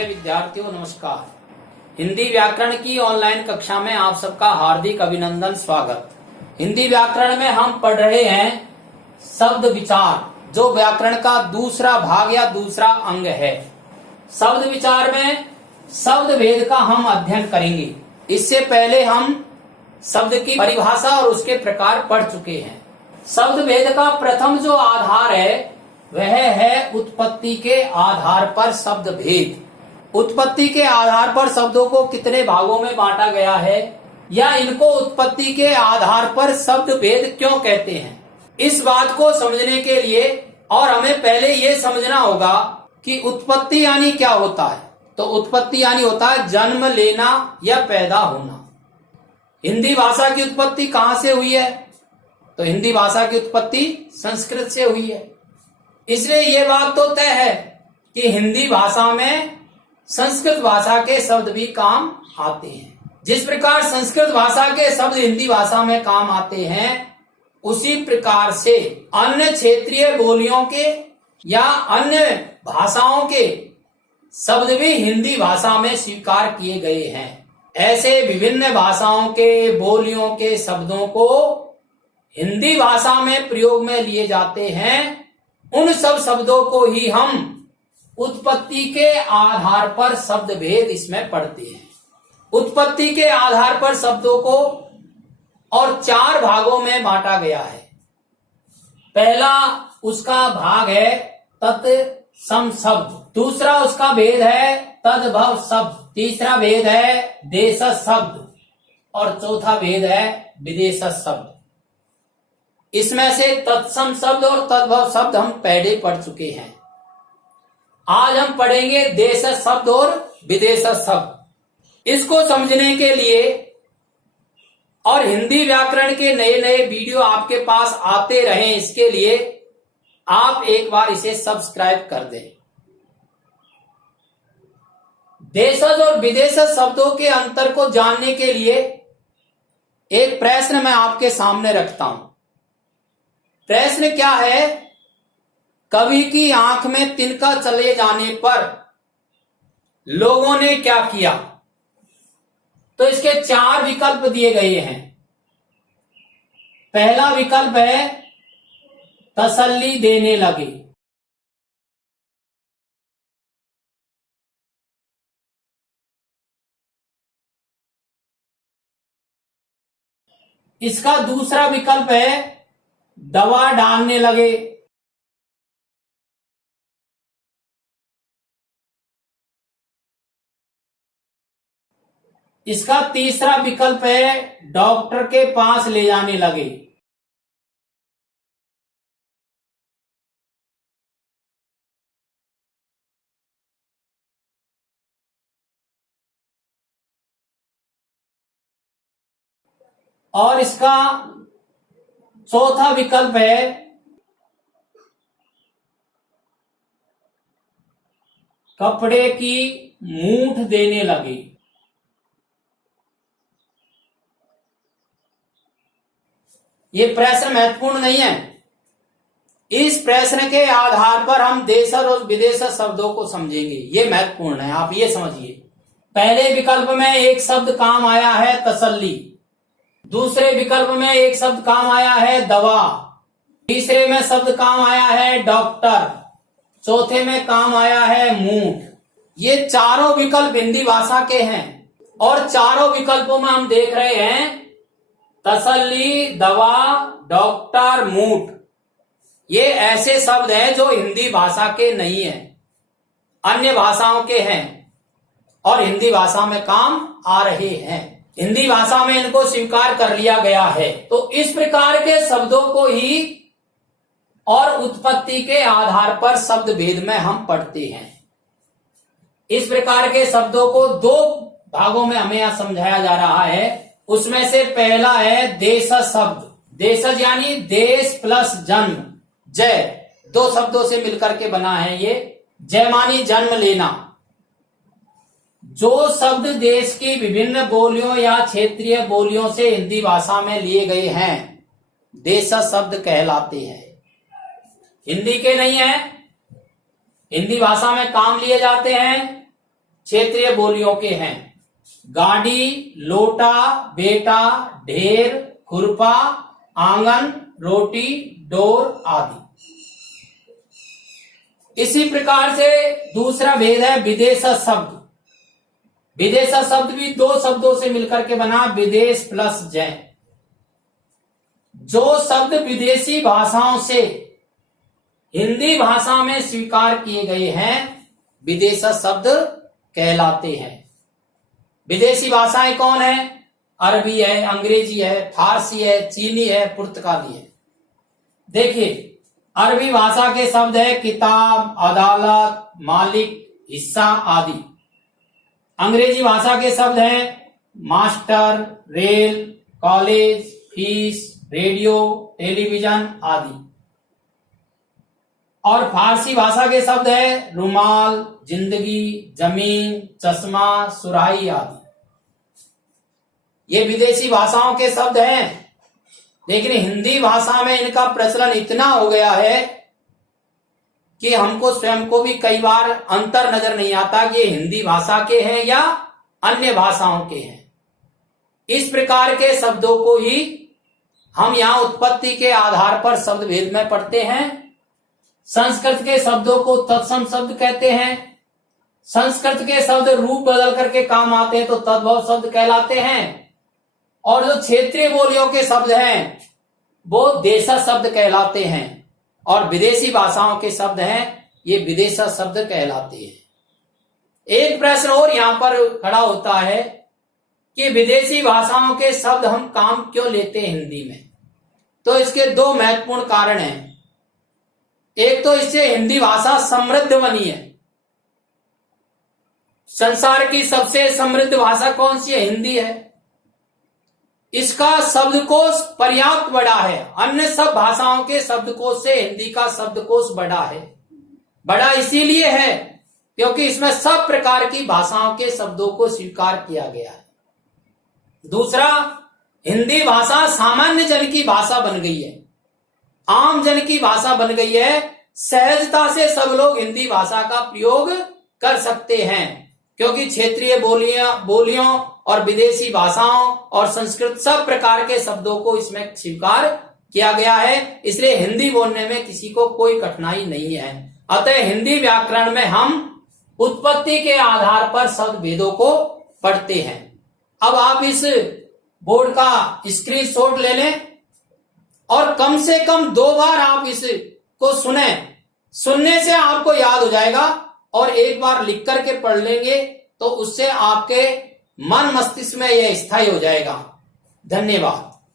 प्रिय विद्यार्थियों नमस्कार। हिंदी व्याकरण की ऑनलाइन कक्षा में आप सबका हार्दिक अभिनंदन स्वागत। हिंदी व्याकरण में हम पढ़ रहे हैं शब्द विचार, जो व्याकरण का दूसरा भाग या दूसरा अंग है। शब्द विचार में शब्द भेद का हम अध्ययन करेंगे। इससे पहले हम शब्द की परिभाषा और उसके प्रकार पढ़ चुके हैं। शब्द भेद का प्रथम जो आधार है वह है उत्पत्ति के आधार पर शब्द भेद। उत्पत्ति के आधार पर शब्दों को कितने भागों में बांटा गया है या इनको उत्पत्ति के आधार पर शब्द भेद क्यों कहते हैं, इस बात को समझने के लिए और हमें पहले ये समझना होगा कि उत्पत्ति यानी क्या होता है। तो उत्पत्ति यानी होता है जन्म लेना या पैदा होना। हिंदी भाषा की उत्पत्ति कहाँ से हुई है? तो हिंदी भाषा की उत्पत्ति संस्कृत से हुई है। इसलिए ये बात तो तय है कि हिंदी भाषा में संस्कृत भाषा के शब्द भी काम आते हैं। जिस प्रकार संस्कृत भाषा के शब्द हिंदी भाषा में काम आते हैं, उसी प्रकार से अन्य क्षेत्रीय बोलियों के या अन्य भाषाओं के शब्द भी हिंदी भाषा में स्वीकार किए गए हैं। ऐसे विभिन्न भाषाओं के बोलियों के शब्दों को हिंदी भाषा में प्रयोग में लिए जाते हैं। उन सब शब्दों को ही हम उत्पत्ति के आधार पर शब्द भेद इसमें पढ़ते हैं। उत्पत्ति के आधार पर शब्दों को और 4 भागों में बांटा गया है। पहला उसका भाग है तत्सम शब्द, दूसरा उसका भेद है तद्भव शब्द, तीसरा भेद है देशज शब्द और चौथा भेद है विदेशज शब्द। इसमें से तत्सम शब्द और तद्भव शब्द हम पहले पढ़ चुके हैं। आज हम पढ़ेंगे देशज शब्द और विदेशज शब्द। इसको समझने के लिए और हिंदी व्याकरण के नए नए वीडियो आपके पास आते रहें, इसके लिए आप एक बार इसे सब्सक्राइब कर दें। देशज और विदेशज शब्दों के अंतर को जानने के लिए एक प्रश्न मैं आपके सामने रखता हूं। प्रश्न क्या है? कवि की आंख में तिनका चले जाने पर लोगों ने क्या किया? तो इसके 4 विकल्प दिए गए हैं। पहला विकल्प है तसल्ली देने लगे, इसका दूसरा विकल्प है दवा डालने लगे, इसका तीसरा विकल्प है डॉक्टर के पास ले जाने लगे। और इसका चौथा विकल्प है कपड़े की मूठ देने लगे। ये प्रश्न महत्वपूर्ण नहीं है। इस प्रश्न के आधार पर हम देशज और विदेशज शब्दों को समझेंगे। ये महत्वपूर्ण है, आप ये समझिए। पहले विकल्प में एक शब्द काम आया है तसल्ली, दूसरे विकल्प में एक शब्द काम आया है दवा, तीसरे में शब्द काम आया है डॉक्टर, चौथे में काम आया है मूठ। ये चारों विकल्प हिंदी भाषा के हैं और चारों विकल्पों में हम देख रहे हैं तसल्ली, दवा, डॉक्टर, मूठ। ये ऐसे शब्द हैं जो हिंदी भाषा के नहीं हैं, अन्य भाषाओं के हैं और हिंदी भाषा में काम आ रहे हैं। हिंदी भाषा में इनको स्वीकार कर लिया गया है। तो इस प्रकार के शब्दों को ही और उत्पत्ति के आधार पर शब्द भेद में हम पढ़ते हैं। इस प्रकार के शब्दों को 2 भागों में हमें यहां समझाया जा रहा है। उसमें से पहला है देशज शब्द। देशज यानी देश प्लस जन्म, जय 2 शब्दों से मिलकर के बना है ये। जय मानी जन्म लेना। जो शब्द देश की विभिन्न बोलियों या क्षेत्रीय बोलियों से हिंदी भाषा में लिए गए हैं देशज शब्द कहलाते हैं। हिंदी के नहीं है, हिंदी भाषा में काम लिए जाते हैं क्षेत्रीय बोलियों के हैं। गाड़ी, लोटा, बेटा, ढेर, खुरपा, आंगन, रोटी, डोर आदि। इसी प्रकार से दूसरा भेद है विदेशज शब्द। विदेशज शब्द भी दो शब्दों से मिलकर के बना, विदेश प्लस जय। जो शब्द विदेशी भाषाओं से हिंदी भाषा में स्वीकार किए गए हैं विदेशज शब्द कहलाते हैं। विदेशी भाषाएं कौन है? अरबी है, अंग्रेजी है, फारसी है, चीनी है, पुर्तगाली है। देखिए, अरबी भाषा के शब्द है किताब, अदालत, मालिक, हिस्सा आदि। अंग्रेजी भाषा के शब्द हैं master, rail, college, fees, radio, television आदि। और फारसी भाषा के शब्द है रुमाल, जिंदगी, जमीन, चश्मा, सुराही आदि। ये विदेशी भाषाओं के शब्द हैं, लेकिन हिंदी भाषा में इनका प्रचलन इतना हो गया है कि हमको स्वयं को भी कई बार अंतर नजर नहीं आता कि ये हिंदी भाषा के हैं या अन्य भाषाओं के हैं। इस प्रकार के शब्दों को ही हम यहाँ उत्पत्ति के आधार पर शब्द भेद में पढ़ते हैं। संस्कृत के शब्दों को तत्सम शब्द कहते हैं। संस्कृत के शब्द रूप बदल करके काम आते हैं तो तद्भव शब्द कहलाते हैं। और जो क्षेत्रीय बोलियों के शब्द हैं वो देशज शब्द कहलाते हैं। और विदेशी भाषाओं के शब्द हैं ये विदेशज शब्द कहलाते हैं। एक प्रश्न और यहां पर खड़ा होता है कि विदेशी भाषाओं के शब्द हम काम क्यों लेते हैं हिंदी में? तो इसके दो महत्वपूर्ण कारण हैं। एक तो इससे हिंदी भाषा समृद्ध बनी है। संसार की सबसे समृद्ध भाषा कौन सी है? हिंदी है। इसका शब्दकोश पर्याप्त बड़ा है। अन्य सब भाषाओं के शब्दकोश से हिंदी का शब्दकोश बड़ा है। बड़ा इसीलिए है क्योंकि इसमें सब प्रकार की भाषाओं के शब्दों को स्वीकार किया गया है। दूसरा, हिंदी भाषा सामान्य जन की भाषा बन गई है, आम जन की भाषा बन गई है। सहजता से सब लोग हिंदी भाषा का प्रयोग कर सकते हैं क्योंकि क्षेत्रीय बोलियों और विदेशी भाषाओं और संस्कृत सब प्रकार के शब्दों को इसमें स्वीकार किया गया है। इसलिए हिंदी बोलने में किसी को कोई कठिनाई नहीं है। अतः हिंदी व्याकरण में हम उत्पत्ति के आधार पर शब्द भेदों को पढ़ते हैं। अब आप इस बोर्ड का स्क्रीनशॉट ले लें और कम से कम 2 बार आप इसको सुने। सुनने से आपको याद हो जाएगा और एक बार लिख करके पढ़ लेंगे तो उससे आपके मन मस्तिष्क में यह स्थायी हो जाएगा। धन्यवाद।